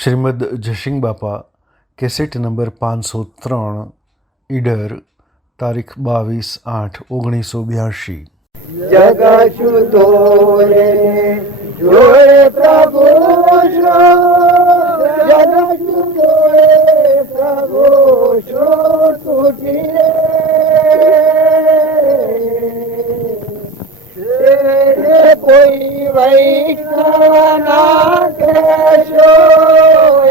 શ્રીમદ જયસિંહ બાપા cassette number 503 Idar તારીખ 22/8/1982। જગશું તોરે જોડે પ્રભુ જગશું તોરે પ્રભુ તૂટી રે કોઈ વૈષ્ણવના કહેશો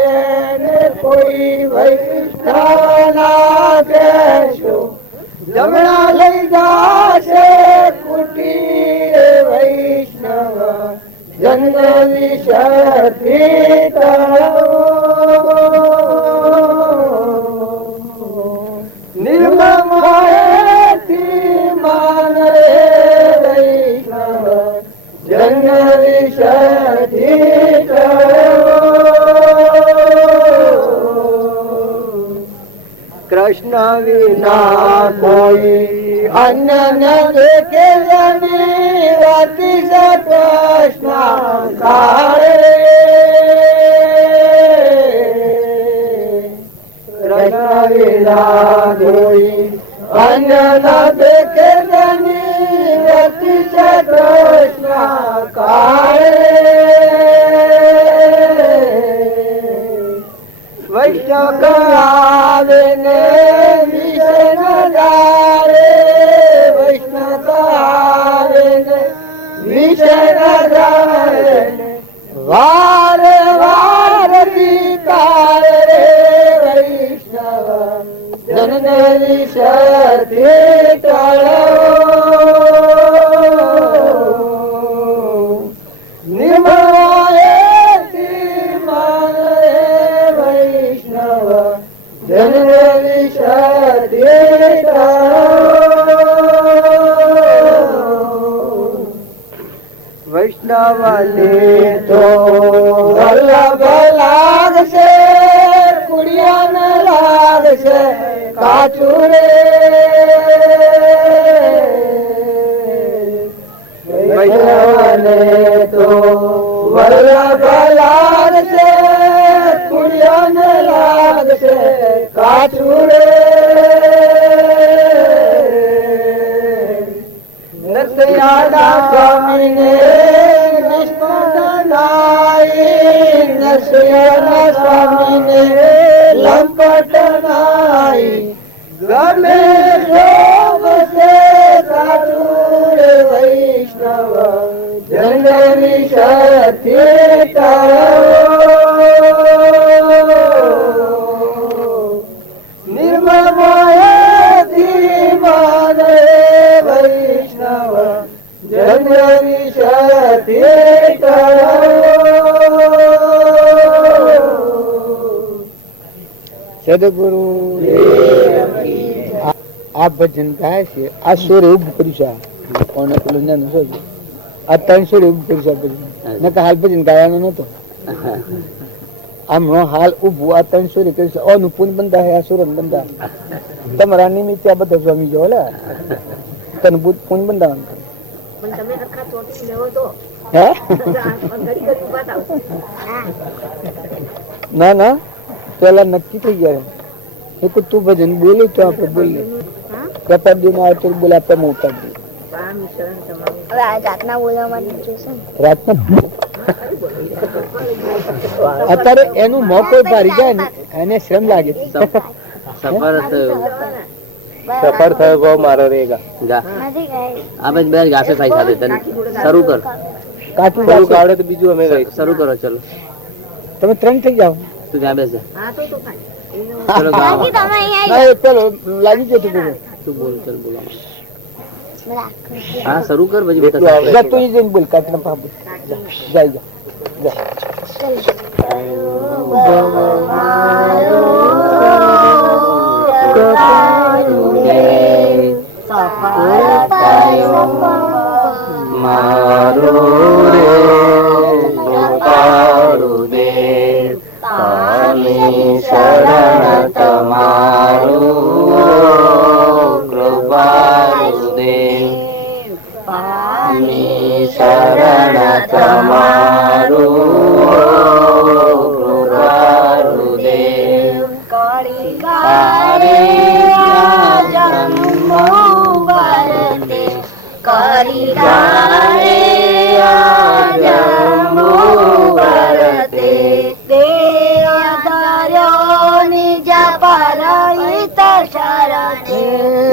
એને કોઈ વૈષ્ણવના કહેશો જમણા લઈ જાશે કુટી વૈષ્ણવ જંગલી શક્તિ નિર્મમાયથી માન રે વૈષ્ણવ જંગલી શક્તિ કૃષ્ણ વિના કોઈ અન્ય ન દેખે રતિ કૃષ્ણ કાળે કૃષ્ણ વિના કોઈ અન્ય ન દેખે રતિ કૃષ્ણ કાળે વૈષ્ણવ આવે ને વિષય ન જારે વૈષ્ણવ આવે ને વિષય ન જારે વાર વાર વિકાર રે વૈષ્ણવ જનની શક્તિ ટળો વૈષ્ણવને તો વલ્લભ લાગશે કુડિયાને લાગશે કાચું રે વૈષ્ણવને તો વલ્લભ લાગશે કુડિયાને લાગશે કાચું રે નરસિંહના સ્વામીને નરસિંહના સ્વામીને લંપટ નાઈ ગમે શોભશે સાચું રે વૈષ્ણવ જંગલી શક્તિ નિર્મમાયથી માન વૈષ્ણવ જંગલી શક્તિ સદગુરુ આ ભજન ગાય છે. આ સુર એવું કર્યું છે કોને પેલું આ 300 એવું કર્યું છે ભજન ન હાલ ભજન ગાવાનો નતો આમ હાલ ઉભું આ 300 કર્યું છે અનુપૂન બંધા હે આ સુરન બંધા તમારા નિમિત્તે આ બધા સ્વામી જો લે તને બુદ્ધ પૂન બંધાવાનું ના ના પેલા નક્કી થઈ ગયા એક તું ભજન બોલે તો આપણે બોલીએ પ્રતાપજી નો આવતો બોલે આપણે ઉતારી અત્યારે એનું મોકો ભારી જાય ને એને શ્રમ લાગે સફર થયો બહુ મારો રેગા આ બસ બે ગાસે થાય સાથે તને શરૂ કર કાટું આવડે તો બીજું અમે શરૂ કરો. ચલો તમે 3 થઈ જાવ તું ત્યાં બેસ જા. ચલો ગાઓ ચલો લાગી ગયો તું બોલ ચલ બોલો હા શરૂ કર પછી બતા તું ઈ બોલ કાટના પાપ જાય જા મારો રે ગોપાળું દે તારી શરણ તમારું કૃપાળું દે શરણ તમારું કૃપા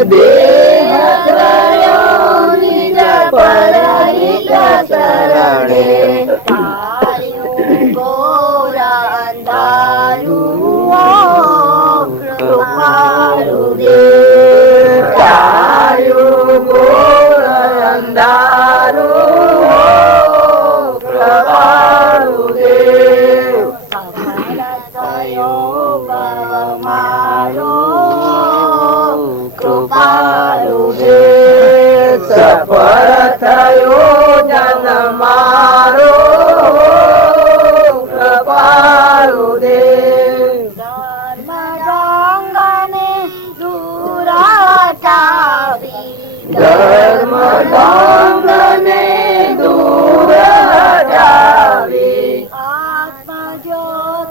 દેહ થયો નિજ પરહિત શરણે પાર્યું ઘોર અંધારું કૃપાળુ દેવ પાર્યું ઘોર અંધારું કૃપાળુ દેવ સફળ થયો મારો કૃપાળુ દેવ સફળ થયો જન મારો કૃપાળુ દેવ ધર્મ રંગને દૂર હટાવી ધર્મ રંગને દૂર હટાવી આત્મજ્યોતની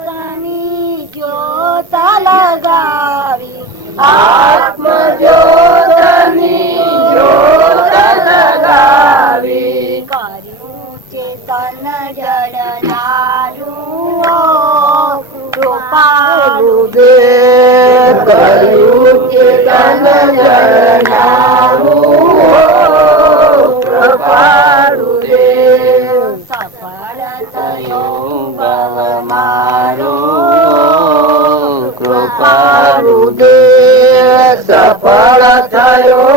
જ્યોત લગાવી આત્મજ્યોતની જ્યોત લગાવી કર્યું ચેતન જડનારું કૃપાળુ દેવ કર્યું ચેતન જડનારું કૃપાળુ દેવ સફળ થયો ભવ મારો કૃપાળુ દેવ સફળ થયો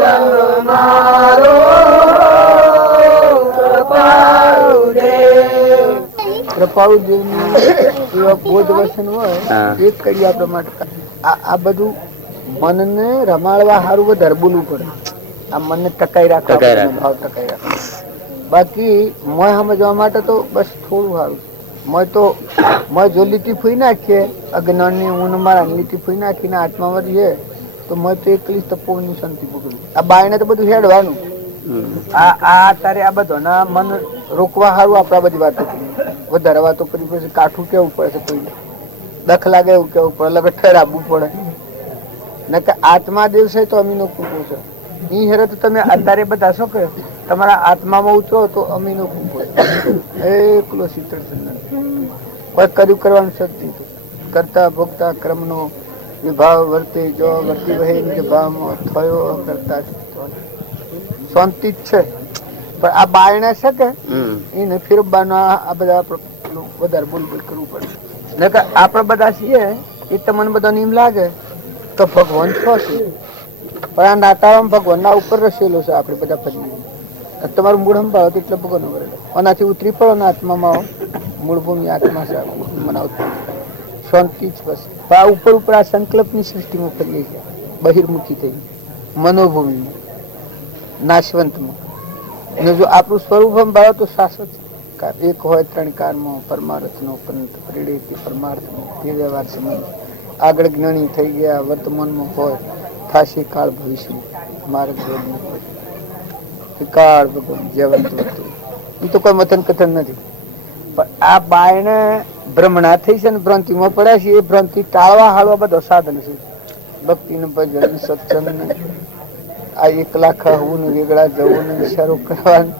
જન્મ મારો કૃપાળુ દેવ કૃપાળુ દેવનું એવા બોધ વચન હોય એક કડી આપણા માટે આ બધું મનને રમાડવા સારું વધારે બોલવું પડે. આ મનને ટકાઈ રાખવા ભાવ ટકાઈ રાખવા. બાકી મોય સમજવા માટે તો બસ થોડું સારું. મોય તો મોય જો લીટી ફૂઈ નાખીએ અજ્ઞાનની ઊન મારા લીટી ફૂઈ નાખીને આત્મામાં રહીએ તો મોય તો એકલી તપોની શાંતિ પકડું. આ બાયને તો બધું હેડવાનું. આ તારે આ બધો ના મન રોકવા સારું આપડા બધી વાતો કરી વધારે વાતો કરી પછી કાઠું કેવું પડે છે કોઈને દખ લાગે એવું કેવું પડે એટલે ઠેરાવવું પડે ને કે આત્મા દિવસે તો અમીનો કૂપો છે ઈ હેરે તો તમે અત્યારે બધા શું કહે તમારા આત્મામાં ઉતરો તો અમીનો કૂપો એકલો શીતળ ચંદન કોઈ કર્યું કરવાનું શક્તિ કરતા ભોગતા ક્રમનો વિભાવ વર્તે જો વર્તી વહે નિજ ભાવમાં થયો કરતા શાંતિ જ છે પણ આ બાયણે છે કે એને ફિરબાના આ બધા વધારે બોલ બોલ કરવું પડે ને કે આપણે બધા છીએ એ તમને બધા નીમ લાગે તો ભગવાન છો છે પણ આ નાટામાં ભગવાનના ઉપર રસેલો છે આપણે બધા ફરી તમારું મૂળ સંભાળો તો એટલે ભગવાન વરેલો આનાથી ઉતરી પડો ને આત્મામાં મૂળ ભૂમિ આત્મા છે મનાવતું શાંતિ જ બસ આ ઉપર ઉપર આ સંકલ્પની સૃષ્ટિમાં ફરીએ છીએ બહિર્મુખી થઈ મનોભૂમિમાં નાશવંતમાં અને જો આપણું સ્વરૂપ સંભાળો તો શાશ્વત એક હોય ત્રણ કાળમાં પરમાર્થનો પંત પ્રેરિત પરમાર્થનો તે વ્યવહાર સમય આગળ જ્ઞાની થઈ ગયા વર્તમાનમાં હોય થાશે કાળ ભવિષ્ય માર્ગ કાળ ભગવાન જીવંત વર્તું એ તો કોઈ મથન કથન નથી પણ આ બાયને ભ્રમણા થઈ છે ને ભ્રાંતિમાં પડ્યા છે એ ભ્રાંતિ ટાળવા હાલવા બધો સાધન છે ભક્તિ ને ભજન સત્સંગ ને આ એકલા ખાવું ને વેગળા જવું ને વિચારો કરવાનું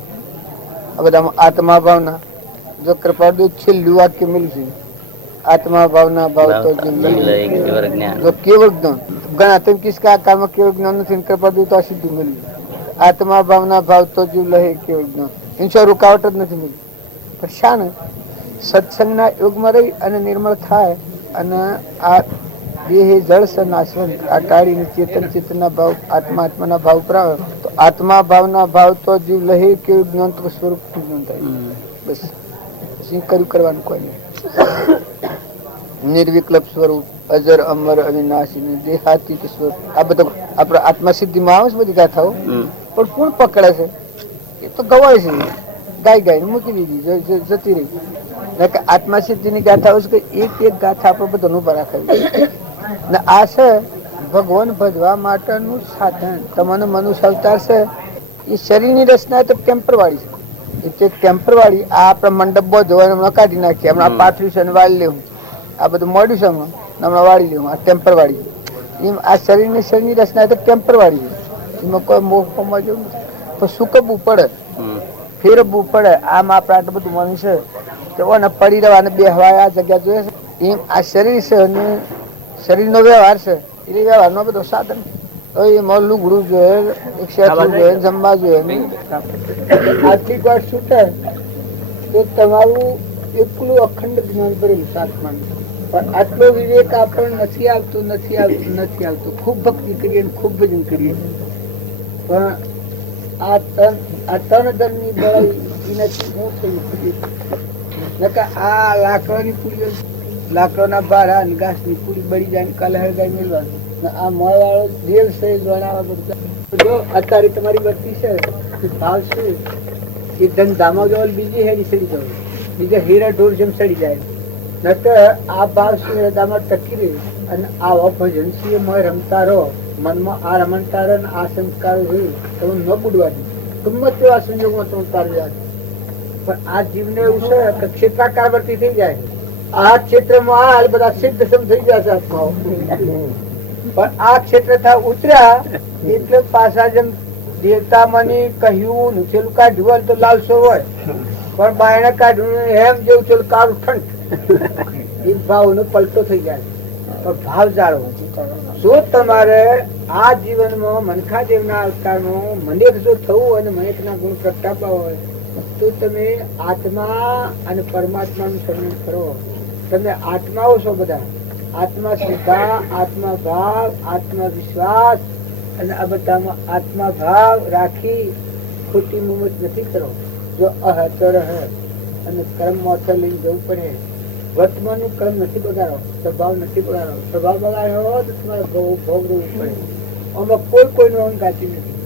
આ બધા આત્મા ભાવના જો કૃપાળુ છેલ્લું વાક્ય મળ્યું છે આત્મા ભાવના ભાવ તો જો કેવળ જ્ઞાન ઘણા તમે કિસકા આકારમાં કેવળ જ્ઞાન નથી કૃપાળુ તો આ સિદ્ધિ મળ્યું આત્મા ભાવના ભાવ તો જીવ લહે કેવળ જ્ઞાન એની રૂકાવટ જ નથી મળી પણ શા ને સત્સંગના યુગમાં રહી અને નિર્મળ થાય અને આ દેહ જળ છે નાશવંત આ ટાળીને ચેતન ચેતનના ભાવ આત્માના ભાવ પ્રાવે તો આત્મા ભાવના ભાવ તો જીવ લહે કેવું જ્ઞાન તો સ્વરૂપ જ્ઞાન થાય બસ કર્યું કરવાનું કોઈ નહીં નિર્વિકલ્પ સ્વરૂપ અજર અમર અવિનાશી દેહાતીત સ્વરૂપ આ બધું આપડે આત્મા સિદ્ધિમાં આવે છે બધી ગાથાઓ પણ કોણ પકડે છે એ તો ગવાય છે ગાય ગાય મૂકી દીધી જતી રહી આત્મા સિદ્ધિ ની ગાથાઓ છે કે એક એક ગાથા આપણે બધા ઉભા રાખવી ને આ છે ભગવાન ભજવા માટેનું સાધન તમને મનુષ્ય અવતાર છે એ શરીરની રચના તો ટેમ્પર વાળી છે એ ટેમ્પર વાળી આ આપણા મંડપ જોવા હમણાં કાઢી નાખીએ હમણાં પાથરી છે વાળી લેવું આ બધું મોડ્યું છે હમણાં વાળી લેવું આ ટેમ્પર વાળી એમ આ શરીરની રચના તો ટેમ્પર વાળી છે એમાં કોઈ મોહમાં જેવું નથી પણ સુકવવું પડે ફેરવવું પડે આમ આપણે આટલું બધું મનુષ્ય તો પડી રહેવા બેહવા આ જગ્યા જોઈએ છે એમ આ શરીર છે અને શરીરનો વ્યવહાર છે એ વ્યવહારનો બધો સાધન એમાં લુગડું જોઈએ, એક શેઠું જોઈએ, જમવા જોઈએ. આટલી વાર છૂટે તો તમારું એકલું અખંડ જ્ઞાન ભરેલું સાતમાં. પણ આટલો વિવેક આપણને નથી આવતું. ખૂબ ભક્તિ કરીએ, ખૂબ ભજન કરીએ, પણ આ તન ધન ની બળાઈ એનાથી શું થયું? આ લાકડાની પૂરી, લાકડાના બારા અને ઘાસ ની પૂરી બળી જાય, કાલે હળગાઈ મેળવાનું. આ મળ વાળો દેવ છે જો અત્યારે તમારી બત્તી છે, ભાવ શું એ ધન ધામા જવલ બીજી હેરી સડી જવું, બીજા હીરા ઢોર જેમ સડી જાય. નકર આ ભાવ શું હૃદયમાં ટકી રહે અને આવા ભજન સિંહ મય રમતા રહો, મનમાં આ રમણતા રહો ને આ સંસ્કારો હોય તમે ન બુડવા દે, ગમે તેવા સંજોગમાં તમે તારી જાય. પણ આ જીવને એવું છે કે ક્ષેત્રાકાર વર્તી થઈ જાય. આ ક્ષેત્રમાં હાલ બધા સિદ્ધ સમ થઈ જશે આત્માઓ, પણ આ ક્ષેત્ર ઉતર્યા એટલે પાછા જેમ દેવતા મને કહ્યું નુચેલું કાઢ્યું તો લાલસો હોય, પણ બાયણે કાઢ્યું એમ જેવું ચેલું કાળું ઠંડ, એ ભાવ નો પલટો થઈ જાય. પણ ભાવ જાળવો. શું તમારે આ જીવનમાં મનખા દેવના અવતારમાં મનેક જો થવું અને મનેકના ગુણ પ્રગટાવવા હોય તો તમે આત્મા અને પરમાત્માનું સન્માન કરો. તમે આત્માઓ છો બધા, આત્મા શ્રદ્ધા, આત્મા ભાવ, આત્મા વિશ્વાસ અને આ બધામાં આત્મા ભાવ રાખી ખોટી મુમત નથી કરો. જો અહતર અને કર્મ મોથે લઈને જવું પડે. વર્તમાન નું કર્મ નથી બગાડો, સ્વભાવ નથી બગાડો. સ્વભાવ બગાડ્યો તો તમારે ભોગવવું પડે. આમાં કોઈનું અહંકારતી નથી.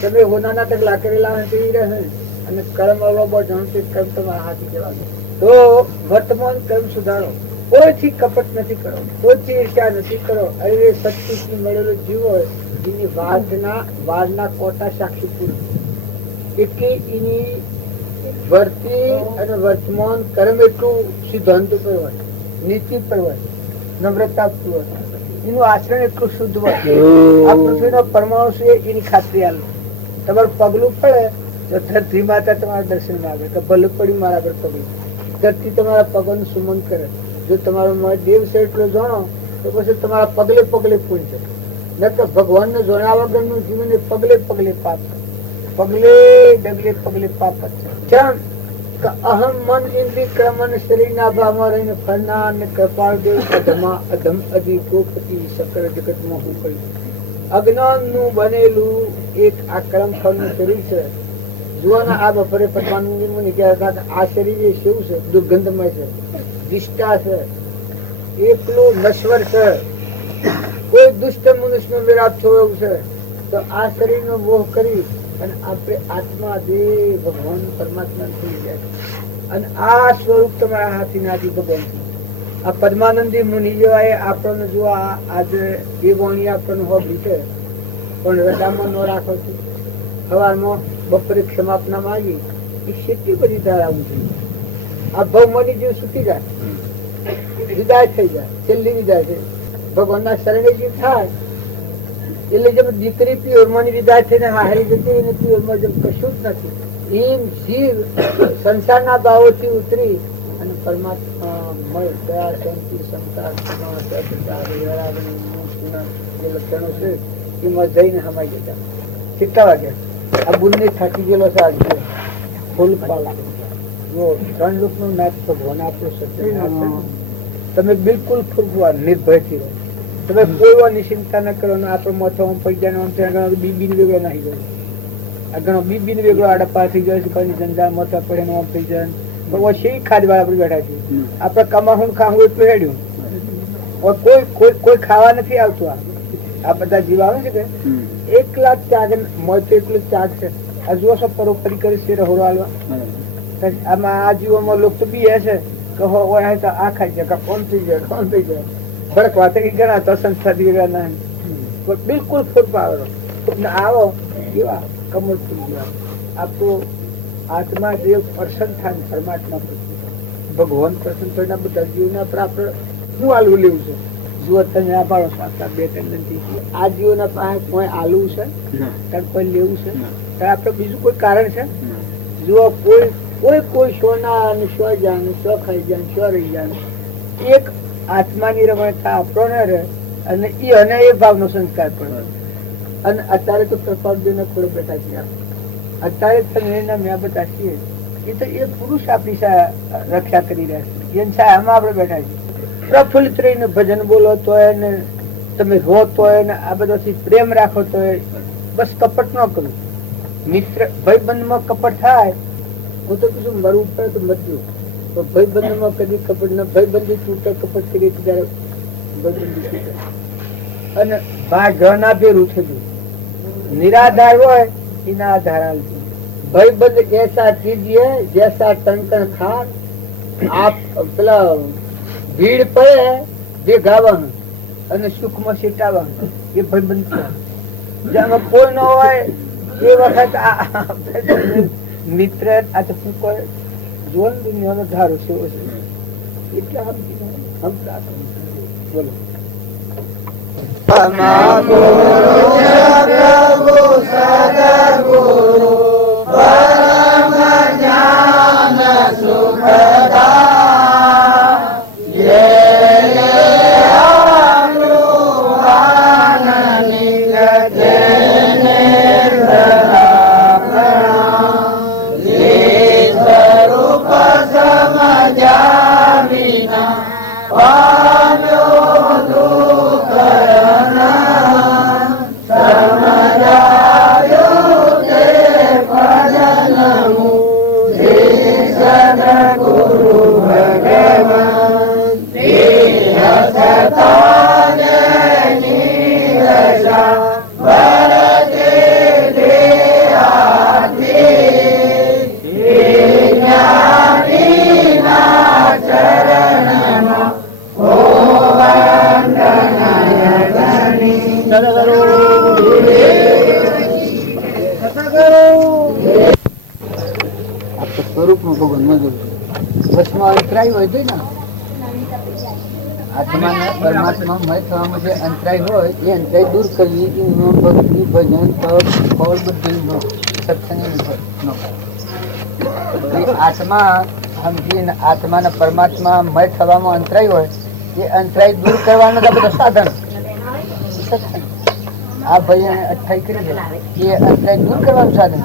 તમે હોનાના ટકલા કરેલા રહે અને કર્મ અવલંબો જાણતી કર્મ તમારા હાથી જવાનું. તો વર્તમાન કર્મ સુધારો. કોઈથી કપટ નથી કરો, કોઈથી ઈર્ષ્યા નથી કરો. અરે સત્પુરુષ મળેલો જીવ હોય એની વારના કોટા સાક્ષી પૂરું એટલે એની વર્તી અને વર્તમાન કર્મ એટલું સિદ્ધાંત પર હોય, નીતિ પર હોય, નમ્રતા પર હોય, એનું આચરણ એટલું શુદ્ધ હોય. આ પૃથ્વીનો પરમાણુ છે એની ખાતરી આલે. તમારું પગલું પડે તો ધરતી માતા તમારા દર્શન આવે કે ભલે પડ્યું મારા પર પગલું. ધરતી તમારા પગનું સુમન કરે. જો તમારો દેવ છે એટલો જાણો તો પછી તમારા પગલે પગલે પૂછ છે. નકર ભગવાન ને જાણ્યા વગરનું જીવન એ પગલે પગલે પાપ, પગલે ડગલે પગલે પાપ છે. કેમ અહમ મન ઇન્દ્રિય કર્મ અને શરીરના ભાવમાં રહીને ફરનાર અને કૃપાળ દેવ અધમ અધિ ગોપતિ સકળ જગતમાં હું કર્યું. અજ્ઞાન નું બનેલું એક આ કર્મ ફળ નું શરીર છે. જોવાના આ બપોરે પરમાનંદ મુનિ કહેતા હતા આ શરીર એ શું છે? દુર્ગંધમય છે, દિષ્ટા છે, એકલું નશ્વર છે, કોઈ દુષ્ટ મનુષ્ય વિરાટ થયો છે. તો આ શરીર નો મોહ કરી અને આપણે આત્મા દેવ ભગવાન પરમાત્મા થઈ જાય. અને આ સ્વરૂપ તમારા હાથી નાથી ભગવાન. આ પદ્માનંદી મુનિ જેવા આપણને જો આજે એ વાણી આપણને હોબી છે પણ હૃદયમાં ન રાખો છો. સવારમાં બપોરે ક્ષમાપના માંગી એ કેટલી બધી ધારાવું જોઈએ. આ ભવમની જીવ છૂટી જાય, વિદાય થઈ જાય, છેલ્લી વિદાય છે. ભગવાનના શરણે જીવ થાય એટલે જેમ દીકરી પિયોરમાં વિદાય થઈને હારી જતી એને પિયોરમાં જેમ કશું જ નથી. એમ જીવ સંસારના ભાવોથી ઉતરી અને પરમાત્મા દયા, શાંતિ, ક્ષમતા, જે લક્ષણો છે એમાં જઈને હમાઈ જતા. કેટલા વાગ્યા આ બુનને થાકી ગયેલો છે આજે ફૂલ પાલા જો 3 લોકનું નાથ ભગવાન આપણું સત્ય. તમે બિલકુલ ફૂરવા નિર્ભયથી રહો. તમે કોઈ નિશ્ચિંતા ન કરો ને આપણે મોથામાં પડી જાય બીબી વેગળો નાખી જાય. આ ઘણો બીબી વેગળો આડપા થઈ જાય છે. કોઈ ધંધા મોથા પડે ને આમ થઈ જાય. પણ શેરી ખાધવા આપણે બેઠા છીએ. આપણે કમાવું ખાવું એટલું હેડ્યું. કોઈ ખાવા નથી આવતું. આ બધા જીવ આવે છે કે એકલા ત્યાગ મળતો એટલું ત્યાગ છે. આ જુઓ સબ પરોપરી કરી છે રહોડો હાલવા. આમાં આ જીવોમાં લોકો તો બી છે કે હોય તો આ ખાઈ જાય, કોણ થઈ જાય, કોણ થઈ જાય. ફરક વાત ઘણા તો સંસ્થાથી વગેરે ના બિલકુલ ફૂટ પાવેલો આવો કેવા કમળ ફૂલ જેવા. આપણું આત્મા દેવ પ્રસન્ન થાય, પરમાત્મા ભગવાન પ્રસન્ન થઈને બધા જીવને આપણે શું હાલવું લેવું છે? જુઓ તમે આ પાડો સ્વાસ્થ્ય 2-3 દિનથી આ જીવોના પાસે કોઈ હાલવું છે, કોઈ લેવું છે, આપણે બીજું કોઈ કારણ છે? જુઓ કોઈ શોના અને શો જાય, શો ખાઈ જાય, શો રહી જાય. એક આત્માની રમણતા આપણો ને રહે અને એ ભાવનો સંસ્કાર પડે. અને અત્યારે તો કૃપાળુજીને થોડો બેઠા છીએ. અત્યારે તમે એના મેં બધા છીએ એ તો એ પુરુષ આપણી રક્ષા કરી રહ્યા છે. એની આમાં આપણે બેઠા છીએ. પ્રફુલ્લિત રહીને ભજન બોલો તો એને તમે રો તો એને આ બધાથી પ્રેમ રાખો તો બસ કપટ ન કરું. મિત્ર ભાઈબંધ માં કપટ થાય હું તો કીધું મરવું પડે તો મરજો, તો ભાઈબંધ માં કદી કપટ ના, ભાઈબંધી તૂટે કપટ કરી ત્યારે ભાઈબંધી તૂટે. અને ભાગ ના ભેરું છે નિરાધાર હોય એના આધાર હાલતું. ભાઈબંધ એસા કીજીએ જૈસા ટંકણ ખાર. આપ પેલા ભીડ પડે જે ગાવાનું અને સુખમાં સીટાવાનું એ ભાઈબંધ છે. જેમાં કોઈ ન હોય એ વખત મિત્ર આ તો કોઈ જોન દુનિયાનો ધારો છે એટલે બોલો. સ્વરૂપમાં ભગવાન મજૂર વચમાં અંતરાય હોય છે ને આત્માના પરમાત્મા મય થવામાં જે અંતરાય હોય એ અંતરાય દૂર કરવી. ભક્તિ ભજન ફળ બધું સત્સંગ આત્મા સમજીને આત્માના પરમાત્મા મય થવામાં અંતરાય હોય એ અંતરાય દૂર કરવાનો બધો સાધન સત્સંગ. આ ભાઈ અઠાઈ કરી એ અંતરાય દૂર કરવાનું સાધન.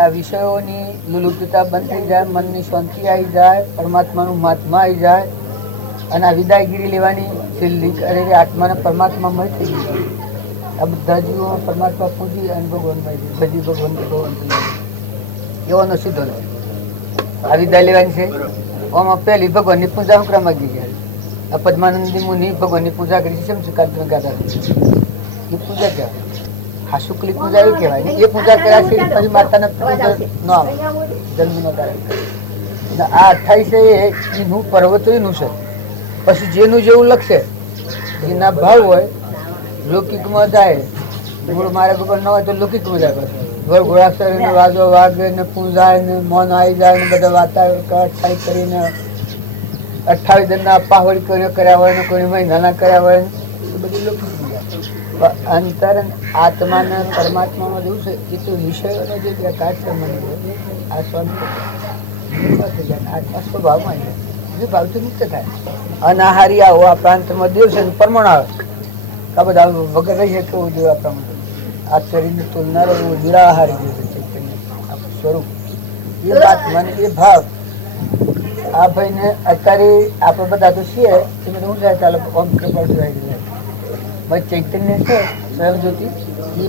આ વિષયોની લુલુપતા બંધ થઈ જાય, મનની શાંતિ આવી જાય, પરમાત્માનું મહાત્મા આવી જાય અને આ વિદાયગીરી લેવાની છેલ્લી કરે આત્માના પરમાત્મા મય થઈ ગઈ. આ બધા જીવો પરમાત્મા પૂજી અને ભગવાનમાં બધી ભગવાન એવાનો સીધો નથી. આ વિદાય લેવાની છે આમાં પહેલી ભગવાનની પૂજા હું ક્રમાગી ગયા. આ પદ્માનંદી મુનિ ભગવાનની પૂજા કરી છે. શું કાલ તમે ગાતા એ પૂજા કહેવાય. આ શુક્લી પૂજા એ કહેવાય. એ પૂજા કર્યા છે પછી માતાના પૂજા ન આવે જન્મનો કારણ. આ 28 એનું પર્વતો એનું છે. પછી જેનું જેવું લખશે જેના ભાવ હોય લૌકિકમાં જાય. મૂળ મારે ભગવાન ન હોય તો લૌકિકમાં જાય. ઘોડાક્ષર ને વાજો વાગે ને પૂજાય ને મૌન આવી જાય ને બધા વાતાવરણ અઠાઈ કરીને 28 દિનના પાવડ કર્યા હોય ને કોઈ મહિનાના કર્યા હોય એ બધું લૌકિકમાં જાય. અંતર આત્માના પરમાત્મામાં જેવું છે એ તો વિષયોનો જે પ્રકાર છે મને આ આત્મા સ્વભાવમાં જે ભાવથી મુક્ત થાય. અનાહારી આવો આ પ્રાંતમાં દેવ છે પરમાણ આવે આ બધા વગર રહી શકે એવું જોઈએ. આપણા આ શરીરને તુલનારો નિરાહારી જે છે આપણું સ્વરૂપ એ વાત મને એ ભાવ આ ભાઈને અત્યારે આપણે બધા તો છીએ એ બધું શું થાય ચાલો ઓમ કૃપા ભાઈ ચૈતન્ય છે સ્વયં જ્યોતિ એ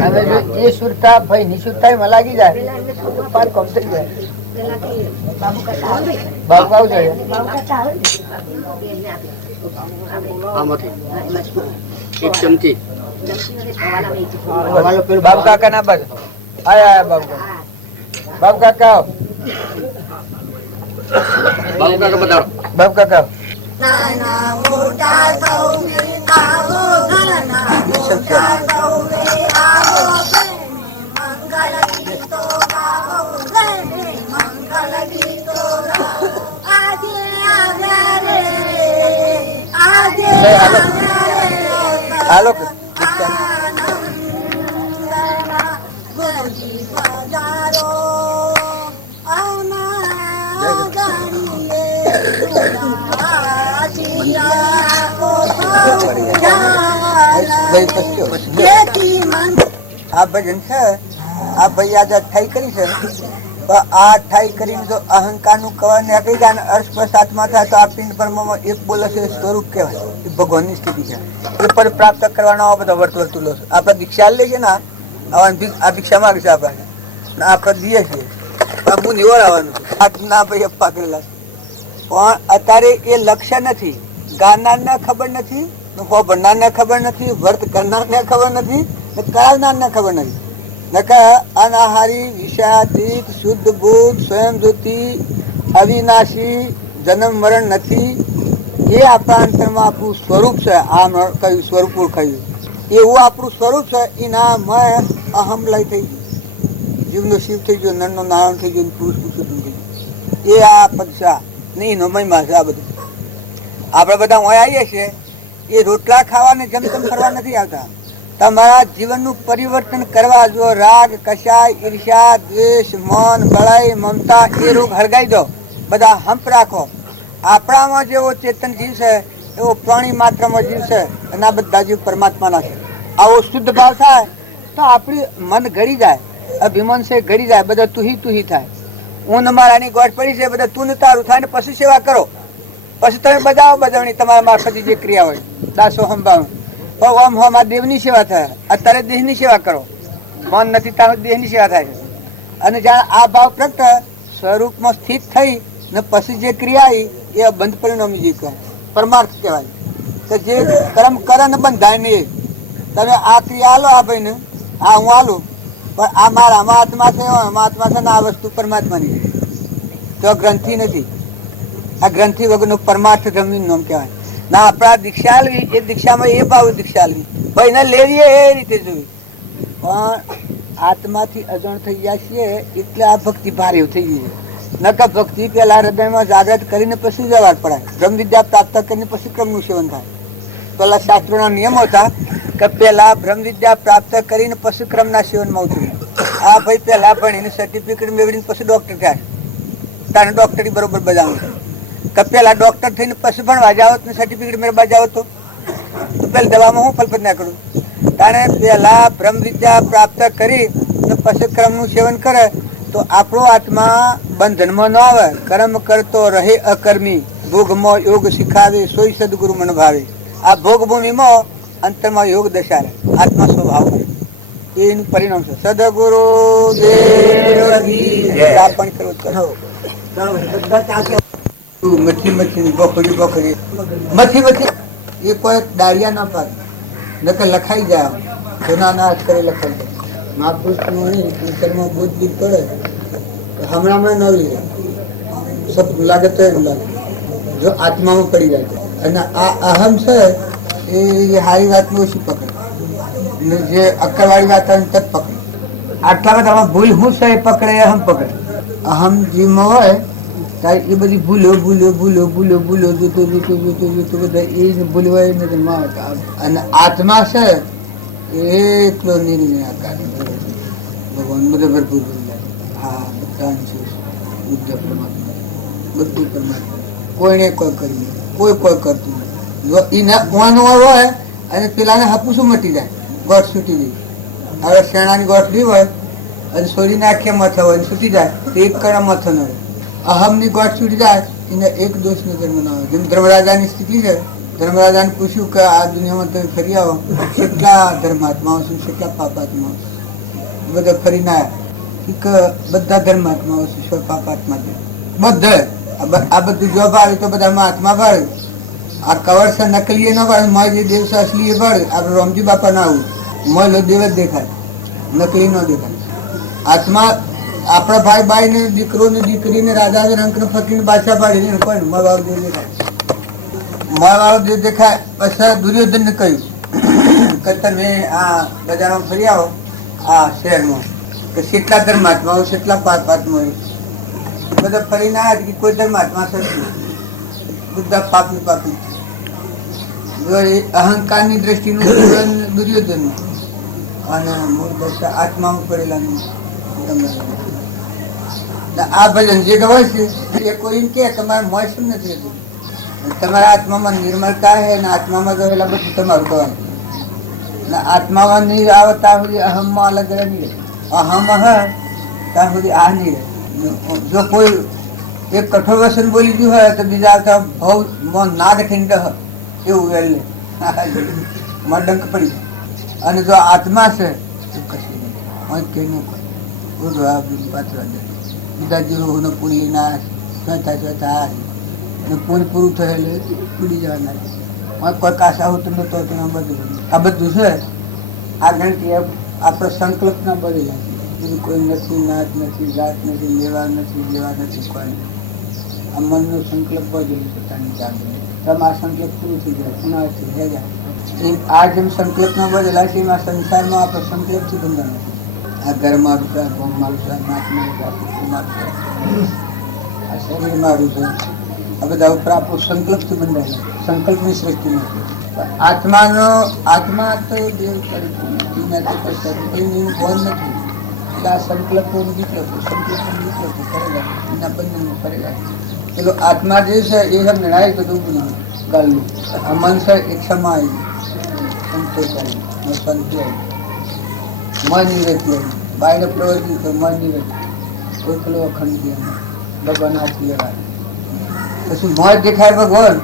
હવે જો એ સુરતા ભાઈ ની સુરતા એમાં લાગી જાય પાર કોમ થઈ જાય. બાબુ કાવું જોઈએ બાબુ કાકા ના બાજુ આયા બાબુ કાકા. બાબુ કાકા બાબુ કાકા બતાવો. બાબુ કાકા નાના મોટા સૌને આવો ઘરના મોટા સૌને આવો મંગલ ગીતો ગાવો મંગલ ગીતો ગાવો આજે આવ્યા રે આજે હાલો ગોજી બજારો આવના ગાડીએ Oh ભાઈ પછી જેથી મન આ ભજન છે, આ ભાઈ આજે અઠાઈ કરી છે, તો આ અઠાઈ કરીને જો અહંકાર નું કવર નીકળી જાય ને અર્શ આત્મા થાય તો આ પિંડ પરમામાં એક બોલે છે સ્વરૂપ કહેવાય. એ ભગવાનની સ્થિતિ છે. એ પદ પ્રાપ્ત કરવાનો આ બધો વર્તુલો છે. આપણે દીક્ષા લે છે ને આ દીક્ષા માંગે છે આપણે, આપણે દઈએ છીએ હું નિવડાવવાનું ના ભાઈ અપ્પા કરેલા છે. પણ અત્યારે એ લક્ષ્ય નથી. ગાનાર ને ખબર નથી, ભણનાર ને ખબર નથી, વર્ત કરનાર ને ખબર નથી, કરાવનાર ને ખબર નથી. અનાહારી વિષયાતીત શુદ્ધ ભૂત સ્વયં જ્યોતિ અવિનાશી જન્મ મરણ નથી. એ આપણા અંતરમાં આપણું સ્વરૂપ છે. આ કહ્યું સ્વરૂપ ઓળખાયું એવું આપણું સ્વરૂપ છે. એના મય અહમ લય થઈ ગયું, જીવનો શિવ થઈ ગયો, નરનો નારાયણ થઈ ગયો, પુરુષ પુરુષોત્તમ થઈ ગયું. એ આ પદશા નહીં નો મહિમા છે. આ બધું આપણે બધા અહીં આવીએ છીએ એ રોટલા ખાવાને જમતમ કરવા નથી આવતા. તમારા જીવનનું પરિવર્તન કરવા જો રાગ કશાય ઈર્ષ્યા દ્વેષ મન બળાઈ મમતા એ રોગ હરગાઈ દો. બધા હંપ રાખો. આપણામાં જેવો ચેતન જીવ છે એવો પ્રાણી માત્રમાં જીવ છે અને આ બધા જીવ પરમાત્માના છે. આવો શુદ્ધ ભાવ થાય તો આપણી મન ઘડી જાય, અભિમાન છે ઘડી જાય, બધા તુહી થાય. હું મારાની ગોઠ પડી છે, બધા તું તારું થાય ને પછી સેવા કરો. પછી તમે બજાવો બજાવણી તમારા મારફતે જે ક્રિયા હોય દાસો સંભાળો. ઓમ હોમ આ દેવની સેવા થાય. અત્યારે દેહની સેવા કરો. મન નથી તારું દેહની સેવા થાય છે. અને જ્યાં આ ભાવ પ્રગટ સ્વરૂપમાં સ્થિત થઈ ને પછી જે ક્રિયા એ બંધ પરિણામી જે કહેવાય પરમાર્થ કહેવાય. કે જે કર્મ કરે ને બંધાય નહીં. તમે આ ક્રિયા આલો આ ભાઈને, આ હું આલું, પણ આ મારા આત્મા છે, આત્મા છે ને આ વસ્તુ પરમાત્માની છે. તો ગ્રંથિ નથી. આ ગ્રંથિ વગરનું પરમાર્થ જમીન નામ કહેવાય. ના આપણા દીક્ષા આલવી એ દીક્ષામાં એ ભાવ દીક્ષા આલવી ભાઈ ને લેવી એ રીતે જોવી. પણ આત્માથી અજાણ થઈ જાય છીએ એટલે આ ભક્તિ ભારે થઈ ગઈ છે. નકર ભક્તિ પેલા હૃદયમાં જાગૃત કરીને પછી જવા પડાય. બ્રહ્મ વિદ્યા પ્રાપ્ત કરીને પછી ક્રમનું સેવન થાય. પેલા શાસ્ત્રોના નિયમો હતા કે પેલા બ્રહ્મ વિદ્યા પ્રાપ્ત કરીને પછી ક્રમના સેવનમાં ઉતર્યું. આ ભાઈ પેલા ભણીને સર્ટિફિકેટ મેળવીને પછી ડોક્ટર થાય. તારે ડોક્ટરી બરોબર બજાવું કે પેલા ડોક્ટર થઈને પછી ભણવા જાવ ને સર્ટિફિકેટ મેળવવા જાવ તો પેલા દવામાં હું ફલફત ના કરું. તારે પેલા બ્રહ્મ વિદ્યા પ્રાપ્ત કરી ને પછી ક્રમનું સેવન કરે તો આપણો આત્મા બંધનમાં ન આવે. કર્મ કરતો રહે અકર્મી, ભોગમાં યોગ શીખાવે, સોય સદગુરુ મન ભાવે. આ ભોગભૂમિમાં અંતરમાં યોગ દશા રહે, આત્મા સ્વભાવ કરે. એનું પરિણામ છે. સદગુરુ દેવ કરવું મચ્છી બખરી એ કોઈ ડાળિયા ના પાડે નકર લખાઈ જાય. જૂના ના અક્ષરે લખાઈ જાય. મહાપુરુષનું નહીં બુદ્ધ બી પડે હમણાં ન લે સબ લાગે તો એમ લાગે જો આત્મામાં પડી જાય. અને આ અહમ છે એ સારી વાતનું ઓછી પકડે, જે અક્કરવાળી વાત તરત પકડે. આટલા બધા ભૂલ શું છે એ પકડે એ અહમ પકડે. અહમ જીવમાં હોય ત્યારે એ બધી ભૂલો જોતો બધા એ ભૂલવાય નથી. અને આત્મા છે એટલો નિર્ણયાકાર ભગવાન બધા ભરપૂર હા બધા બુદ્ધ પરમાત્મા બધું પરમાત્મા. કોઈને કોઈ કરી કોઈ કરતું નથી. જો એના કોવાનું હોય અને પેલાને હાપુસું મટી જાય, ગોઠ છૂટી જાય. હવે શેણાની ગોઠડી હોય અને છોડીને આખે મથા હોય છૂટી જાય તો એક કડા મથો ન હોય. અહમની ગોઠ છૂટી જાય એને એક દોષ નજર ન આવે. જેમ ધર્મરાજાની સ્થિતિ છે. ધર્મરાજાને પૂછ્યું કે આ દુનિયામાં તમે ફરી આવો કેટલા ધર્માત્માઓ છું, કેટલા પાપાત્માઓ છું? બધા ફરી ના આવ્યા. બધા ધર્માત્માઓ છું, પાપાત્મા બધા. આ બધું જોબ આવે તો બધામાં આત્મા ભાડે. આ કવર છે નકલી ન ભાડે, મારે જે દેવ છે અસલી એ ભાડે. આપણે રામજી બાપા ના આવું મળે દેવ જ દેખાય, નકલી ન દેખાય. આત્મા આપણા ભાઈ બાઈ ને દીકરો ને દીકરી ને રાજા રંગ ને ફકીર બાદશાહ પાડી કોઈ મળવાળો દેવ દેખાય. મળવાળો દેવ દેખાય. પછી દુર્યોધન ને કહ્યું કે તમે આ બજારમાં ફરી આવો આ શહેરમાં કે કેટલા ધર્માત્માઓ કેટલા પાપાત્માઓ. બધા ફરી ના આવ્યા કે કોઈ ધર્માત્મા સરખું બધા પાપની પાપી. અહંકારની દ્રષ્ટિનું જીવન દુર્યોધન અને મૂળ દશા આત્મામાં પડેલા. આ ભજન જે ગવાય છે એ કોઈ કે તમારે મોય શું નથી રહેતું. તમારા આત્મામાં નિર્મળતા છે અને આત્મામાં રહેલા બધું તમારું કહેવાનું. આત્મામાં નહીં આવે ત્યાં સુધી અહમમાં અલગ નહીં રહે. અહમ હ ત્યાં સુધી આ નહીં રહે. જો કોઈ એક કઠોર વસન બોલી ગયું હોય તો બીજા આવતા ભાવ નાદ ખીંડ એવું વેલે ડંક પડી જાય. અને જો આત્મા છે તો કશું નહીં કઈ ન પાત્ર બીજા જીરો પૂરી ના પૂરી પૂરું થયેલું પૂરી જવાના કોઈ કાસા હોતું નતો બધું આ બધું છે આ ગણતી આપણો સંકલ્પ ના બદલા બીજું કોઈ નથી, નાત નથી, જાત નથી, લેવા નથી, દેવા નથી, કોઈ આ મનનો સંકલ્પ બદલી પોતાની જાત તમે આ સંકલ્પ પૂરું થઈ જાય પુનઃથી થઈ જાય. આ જેમ સંકલ્પ ના બદલા છે એમાં સંસારમાં આપણો સંકલ્પથી બંધન નથી. આ ઘર મારું છે, ગોમ મારું છે, નાત મારું છે, મારું છે, આ શરીર મારું છે, આ બધા ઉપર આપણું સંકલ્પથી બંધાયેલા સંકલ્પની સૃષ્ટિ નથી. આત્મા તો દેવ કરી બોલ નથી એટલે આ સંકલ્પો નીકળતું કરેલા એના બંધનમાં કરેલા. પેલો આત્મા જે છે એ નિર્ણાય બધું ગાલનું. આ મન છે એ ક્ષમા આવી સંતોષ આવી શાંતિ આવી મન નિવેદ બાયને પ્રવૃત્તિ તો મન નિવેદ કોઈ પેલો અખંડ ભગવાન હાથ લેવાય પછી મોજ દેખાય ભગવાન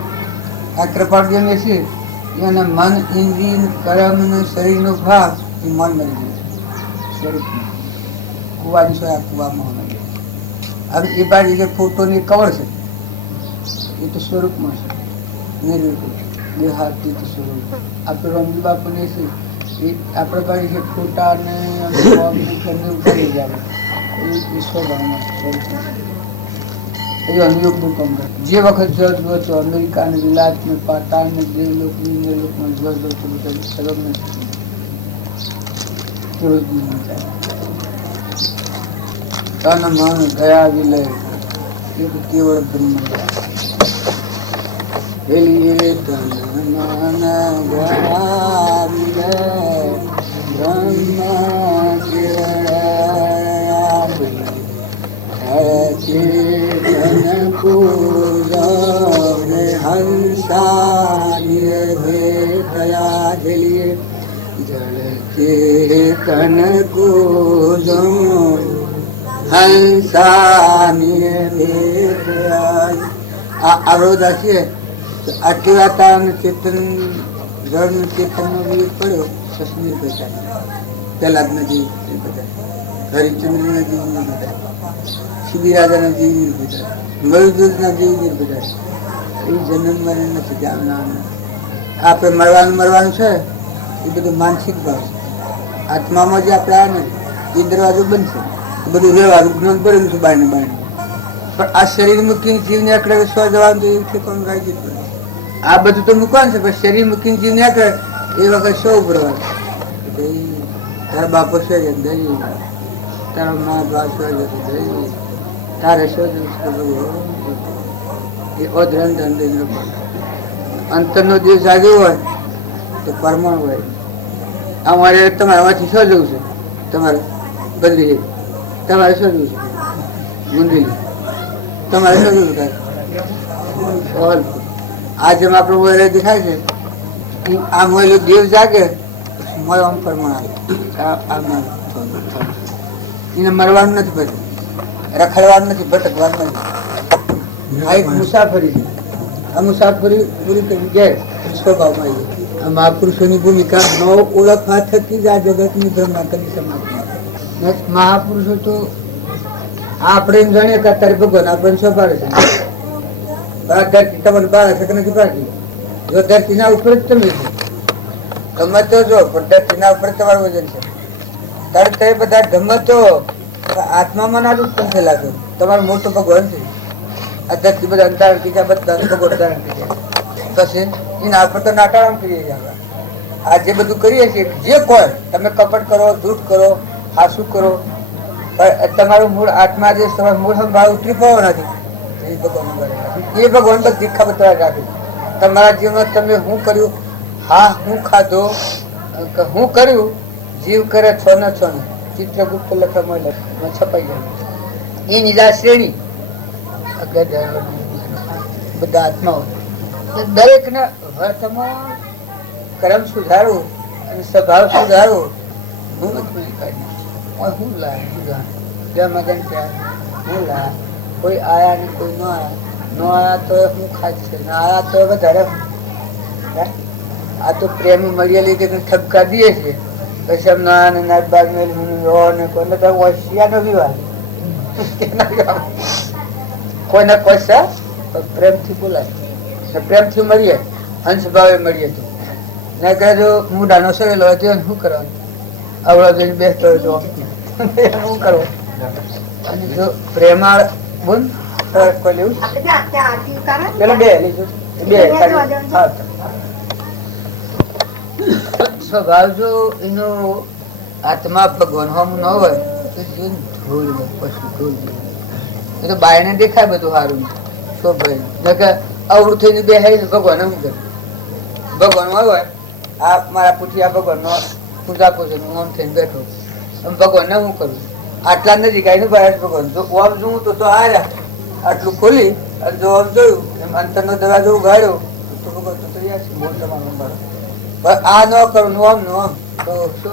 આ કૃપાળજીને છે એના મન ઇન્દ્રિય કર્મ અને શરીરનો ભાગ એ મન મરી ગયું સ્વરૂપમાં કુવાની છે. આ કુવામાં હવે એ બાજુ જે ફોટોની કવર છે એ તો સ્વરૂપમાં છે નિર્વિકૃત દેહાતીત સ્વરૂપ. આપણે રમજી બાપુને છે એ આપણે બાજુ જે ફોટા ને ઉતારી જાય એ સ્વભાવમાં સ્વરૂપમાં એ અનુયોગનું કામ કરે. જે વખત જજ હતો અમેરિકા ને વિલાસ ને પાતાળ ને દેવલોક ઇન્દ્રલોકમાં જજ હતો બધા સર્વને તન મન ગયા વિલય એક કેવળ બ્રહ્મ વેલીએ તન મન ગયા વિલય બ્રહ્મ ચેતન પૂજને હંસાય ભેખયા જલિએ જળ ચેતન પૂજો હંસાય ભેખયા. આ આવડતા છે આટલી વાત ચેતન જળ ચેતનનો વિવેક પડ્યો સસની બધા પહેલા જ નદી બધા હરિચંદ્ર નદી બધા શિબિરાજાના જીવ નિર્ભેદા મરુદૂતના જીવ નિર્ભેદા એ જન્મ મરણ નથી જાણવાનું. આપણે મરવાનું છે એ બધું માનસિક ભાવ છે. આત્મામાં જે આપણે આવે ને એ દરવાજો બનશે બધું રહેવાનું જ્ઞાન પડેલું છે બાયને બાયને. પણ આ શરીર મૂકીને જીવને આકડે સ્વ જવાનું તો એવું ઠેકાણું રાખી પડે. આ બધું તો મૂકવાનું છે પણ શરીર મૂકીને જીવને આકડે એ વખત શું ઉભરવાનું તારા બાપો છે જ દઈ તારા મા બાપ છે જ દઈ તારે શું એ અધ્રન ધંધેન્દ્ર અંતરનો જે જાગ્યો હોય તો પરમાણુ હોય. અમારે તમારામાંથી શું જવું છે તમારે બદલી તમારે શું જવું છે ગુંદેલી તમારે શું જવું થાય આ જેમ આપણું મોયલો દેખાય છે આ મોયલો દેવ જાગે મોય આમ પરમાણુ આવે એને મરવાનું નથી બધું રખડવાનું નથી ભટકવાનું નથી. આ એક મુસાફરી છે. આ મુસાફરી પૂરી કરી જાય સ્વભાવમાં આવી જાય. આ મહાપુરુષોની ભૂમિકા ન ઓળખવા થકી જ આ જગતની ભ્રમણા કરી સમાતી. મહાપુરુષો તો આપણે એમ જાણીએ કે અત્યારે ભગવાન આપણને શું પાડે છે ધરતી તમને પાડે છે કે નથી પાડતી. જો ધરતીના ઉપર જ તમે છો ગમે તો જો પણ ધરતીના ઉપર તમારું વજન છે ત્યારે તે બધા ગમતો આત્મામાં ના ઉત્પન્ન થયેલા છો. તમારો મોટો ભગવાન છે આ ધરતી બધા અંધારણ થઈ જાય બધા ભગવાન ધારણ થઈ જાય પછી એના પર તો નાટાણ કરીએ છીએ. આ જે બધું કરીએ છીએ જે કોઈ તમે કપટ કરો જૂઠ કરો હાસું કરો પણ તમારું મૂળ આત્મા જે તમારું મૂળ સંભાળ ઉતરી પડવો નથી એ ભગવાન બધી ખબર રાખે. તમારા જીવનમાં તમે શું કર્યું હા હું ખાધો હું કર્યું જીવ કરે છો ને ચિત્રગુપ્ત લખવામાં છપાઈ જાય એ નિજા શ્રેણી બધા આત્માઓ દરેક ને વર્તમાન કર્મ સુધારવું અને સ્વભાવ સુધારો હિંમતમાં કાઢી હું લાય સુધાર જ્યાં મગન ત્યાં હું લાય કોઈ આયા ને કોઈ ન આયા તો હું ખાસ છે ના આયા તો વધારે. આ તો પ્રેમ મળીએ લીધે ઠપકા દઈએ છીએ પછી આમ ના બાદ ને કોઈને હોશિયાર નો વિવાહ કોઈને કોઈ પ્રેમથી બોલાય પ્રેમથી મળીએ અંશ ભાવે મળીએ તો ના કરે જો હું ડાનો સરેલો હોય તો શું કરવાનું અવળો જઈને બેસતો હોય તો શું કરવું. અને જો પ્રેમાળ બોલ કોઈ લેવું પેલો બે લીધું સ્વભાવ જો એનો આત્મા ભગવાન હોમ ન હોય તો જીવન ધૂળ પશુ ધૂળ એ તો બાયને દેખાય બધું સારું શું ભાઈ અવળું થઈને બેહાય ને ભગવાન શું કરે ભગવાન હોય આ મારા પૂઠિયા ભગવાન નો પૂજા પૂછે હું આમ થઈને બેઠો ભગવાન ને શું કરું આટલા નજીક આવીને બહાર ભગવાન જો આમ જોઉં તો આવ્યા આટલું ખોલી અને જો આમ જોયું એમ અંતર નો દરવાજો ઉગાડ્યો તો ભગવાન તો તૈયાર છે મોટ તમારો ઉગાડો આ ન કરું આમ નો આમ તો શું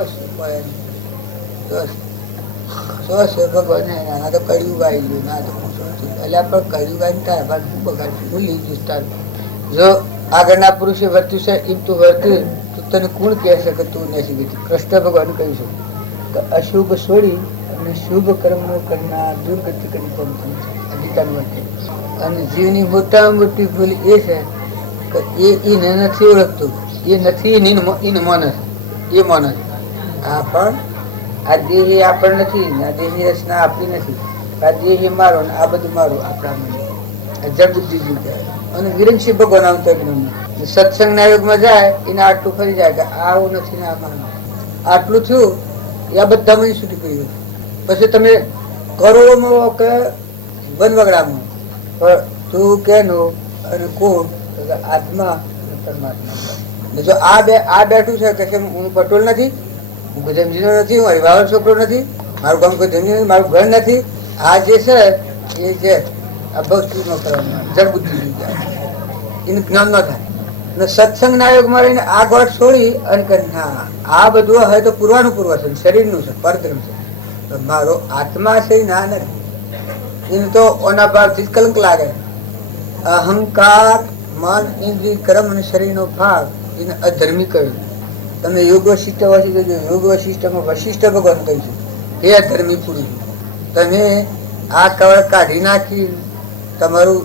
ભગવાન આ તો કળિયુગ આવી ગયું ના તો એટલે પણ કળિયુગ આવીને તાર બાદ શું બગાડશું ભૂલી ગયું તાર જો આગળના પુરુષે વર્ત્યું છે એમ તું વર્ત્યું તો તને કોણ કહે છે કે તું નથી ગયું. કૃષ્ણ ભગવાન કહ્યું છે કે અશુભ છોડી અને શુભ કર્મ કરનાર દુર્ગતિ કરી પહોંચે ગીતાનું વાક્ય. અને જીવની મોટામાં મોટી ભૂલ એ છે કે એને નથી ઓળખતું એ નથી એને માને એ માને આ પણ આ દેહ આપણ નથી આ દેહની રચના આપણી નથી આ દેહ મારો ને આ બધું મારું આપણા મને જગબુદ્ધિ કહેવાય. અને વિરમસિંહ ભગવાન આવતો સત્સંગના યુગમાં જાય એને આટલું ફરી જાય કે આવું નથી ને આ માનું આટલું થયું એ આ બધા મને છૂટી પડી ગયું. પછી તમે કરોડોમાં કે વનવગડામાં પણ તું કેનું અને કોણ આત્મા અને પરમાત્મા. જો આ બેઠું છે કે હું પટોલ નથી હું કોઈ જમજીનો નથી હું હરિવાળો છોકરો નથી મારું ગામ કોઈ જમજી નથી મારું ઘર નથી આ જે છે એ છે આ ભક્તિ નો કરવાનું જડબુદ્ધિ એનું જ્ઞાન ન થાય. સત્સંગ ના યોગમાં રહીને આ ગોઠ છોડી અને કે ના આ બધું હવે તો પૂરવાનું પૂર્વ છે શરીરનું છે પરધર્મ છે મારો આત્મા છે ના નથી એને તો ઓના ભાવથી કલંક લાગે. અહંકાર મન ઇન્દ્રિય કર્મ અને શરીરનો ભાગ એને અધર્મી કહ્યું. તમે યોગ વશિષ્ઠ યોગ વશિષ્ઠમાં વશિષ્ઠ ભગવાન કહ્યું છે હે અધર્મી પુરુષ તમે આ કવળ કાઢી નાખી તમારું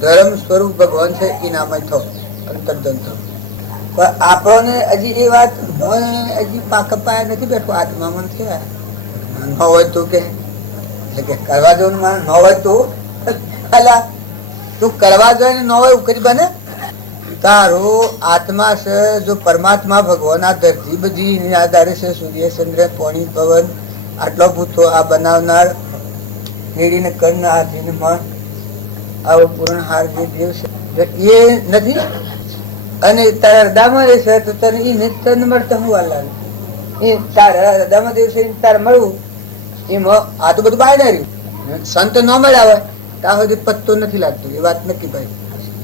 ધર્મ સ્વરૂપ ભગવાન છે એનામાં થો તદ્દન થો. પણ આપણને હજી એ વાત હજી કપાયા નથી બેઠું આત્મામાં થયા ન હોય તો કે કરવા જવાનું ન હોય તો તું કરવા જોઈએ ન હોય ઉકરી બને તારો આત્મા છે જો પરમાત્મા ભગવાન આ ધરતી બધી આધારે છે સૂર્ય ચંદ્ર પાણી પવન આટલો ભૂતો આ બનાવનાર મેળીને કરનાર જેને મન આવો પૂરણ હાર જે દેવ છે એ નથી અને તારા હૃદયમાં રહેશે તો તને એ તને મળતા હું લાગે એ તારા હૃદયમાં દેવ છે તારે મળવું એમાં આ તો બધું બહાર રહ્યું સંત ન મળ્યા હોય ત્યાં સુધી પત્તો નથી લાગતો એ વાત નક્કી ભાઈ.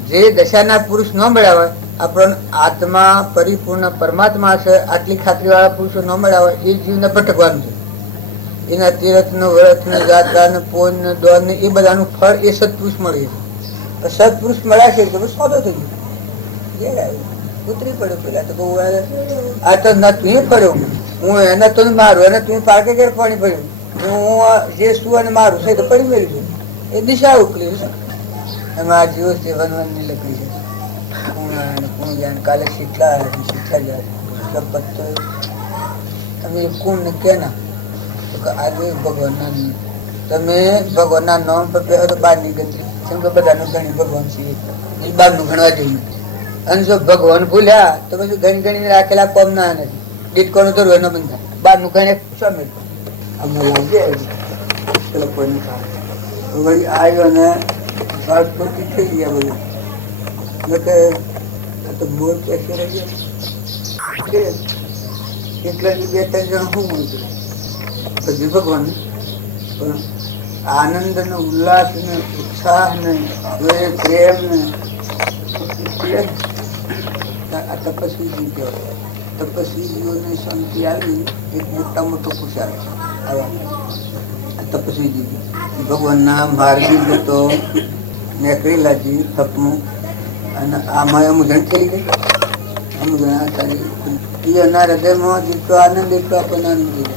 જે દશાના પુરુષ ન મળ્યા હોય આપણને આત્મા પરિપૂર્ણ પરમાત્મા છે આટલી ખાતરી વાળા પુરુષો ન મળ્યા હોય એ જીવને ભટકવાનું છે. એના તીરથ નું વ્રત ને યાત્રા ને પોન ને દોન ને એ બધાનું ફળ એ સત્પુરુષ મળે છે. સત્પુરુષ મળ્યા છે તો સોદો થઈ ગયો ઉતરી પડ્યો પેલા તો આ તો ન તું પડ્યો હું એને તો મારું એને તું પાર્કે ઘેર પાણી પડ્યું હું જે શું અને મારું છે તો પડી મેળ્યું છું એ દિશા ઉકલી છે. એમાં જીવો છે વનવનની લકડી છે કોણ જાણ કાલે શીતલા જાય પત્તો તમે કોણ ને કેના આજે ભગવાનના તમે ભગવાનના નામ પર પહેરો તો બહારની ગતિ કેમ કે બધાનું ગણી ભગવાન છે એ બહારનું ગણવા જોઈએ. અને જો ભગવાન ભૂલ્યા તો પછી ગણી ગણીને રાખેલા કોમ ના નથી દીટકોનું તો રોનો બંધ થાય બહારનું ગણે શું અમને લાગે પેલો કોઈનું વળી આવ્યો ને બાળપતિ થઈ ગયા બધું કે આ તો મોર પેસે રહી ગયા એટલા બે ત્રણ જણ શું મળતું પછી ભગવાન પણ આનંદ ને ઉલ્લાસ ને ઉત્સાહ ને પ્રેમ ને આ તપસ્વી કહેવાય તપસ્વીજીઓને શાંતિ આવી એક મોટા મોટો ખુશાલ તપસ્વીજી ભગવાનના માર્ગી તો નીકળેલા છે તપનું અને આમાં અમુજણ થઈ ગઈ અમુજણ એના હૃદયમાં જેટલો આનંદ એટલો આપણને આનંદ થઈ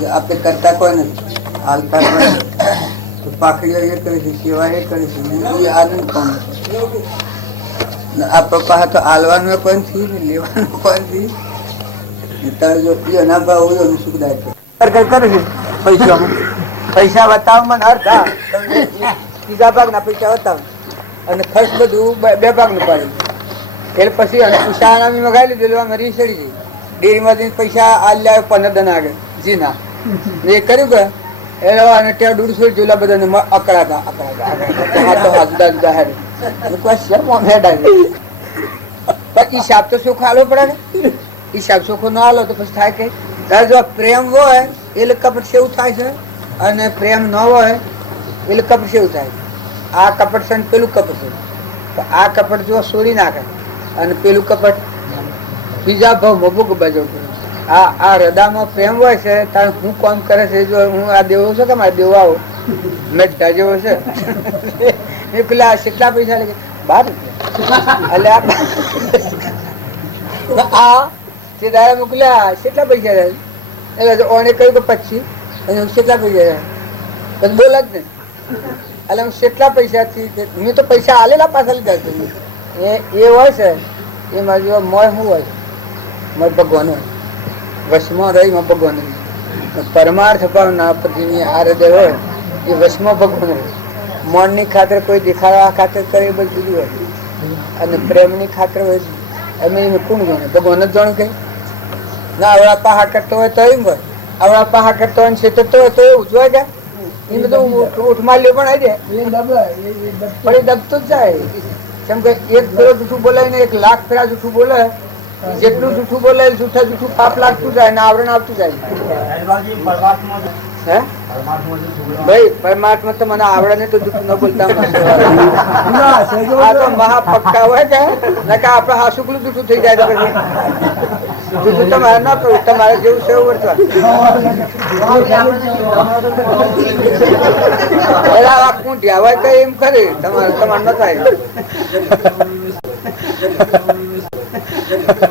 જાય આપણે કરતા કોઈ નથી હાલતા કોઈ પાખડીઓ એ કરે છે સેવા એ કરે છે એ આનંદ પામે આ પપ્પા તો હાલવાનું કોઈ નથી ને લેવાનું કોઈ નથી તારે જો એના ભાવ એનું સુખદાયક કરે છે પૈસા બતાવવામાં અર્થ ત્રીજા ભાગના પૈસા બતાવ અને ખર્ચ બધું બે ભાગનું પાડે એટલે પછી અને ઉષાનામી મગાવી લીધેલું આમાં રીસડી જઈ ડેરીમાંથી પૈસા આલ્યા 15 દન આગળ જીના એ કર્યું કે અને ત્યાં 150 જેટલા બધાને અકળાતા હિસાબ તો સુખ આલો પડે ને હિસાબ સુખો ના આલો તો પછી થાય કે જો પ્રેમ હોય એટલે કપટ સેવું થાય છે અને પ્રેમ ન હોય એટલે કપટ સેવું થાય આ કપટ છે પેલું કપટ છે આ કપટ જો છોડી નાખે અને પેલું કપટ બીજા ભાવમાં ભોગ બાજુ આ હૃદયમાં પ્રેમ હોય છે તારે હું કામ કરે છે જો હું આ દેવો છું કે મારે દેવો આવો મેં જેવો છે એ પેલા કેટલા પૈસા લે 12 એટલે આ તે દાડા મોકલ્યા કેટલા પૈસા રહે એટલે ઓને કહ્યું કે 25 અને કેટલા પૈસા રહે પછી બોલ જ ને એટલે હું કેટલા પૈસાથી મેં તો પૈસા આલેલા પાછા લીધા એ હોય છે એ મારી જોવા મોય શું હોય મોય ભગવાન હોય વશમાં રહી માં ભગવાન પરમાર્થ ભાવના પતિની આ હૃદય હોય એ વશમાં ભગવાન રહે મનની ખાતર કોઈ દેખાડવા ખાતર કરે એ બધું હોય અને પ્રેમની ખાતર હોય અમે કોણ જાણે ભગવાન જ જાણું કે ના આવડા પહાડ કરતો હોય તો એમ હોય આવડા પહાડ કરતો હોય છેતરતો હોય તો એ ઉજવાય જાય એ બધું ઉઠમાં લ્યો પણ આવી જાય પણ એ દબતો જ જાય કેમ કે એક ફેરો જૂઠું બોલાય ને 1 લાખ ફેરા જૂઠું બોલાય જેટલું જૂઠું બોલાય જૂઠું પાપ લાગતું જાય ને આવરણ આવતું જાય હે ભાઈ પરમાત્મા તો મને આવડે ને તો જૂઠું ન બોલતા આ તો મહા પક્કા હોય કે આપડે હાસુકલું જૂઠું થઈ જાય તો જૂઠું તમારે ના કરવું તમારે જેવું છે એવું વર્તવા કુંઠિયા હોય તો એમ ખરી તમારે ન થાય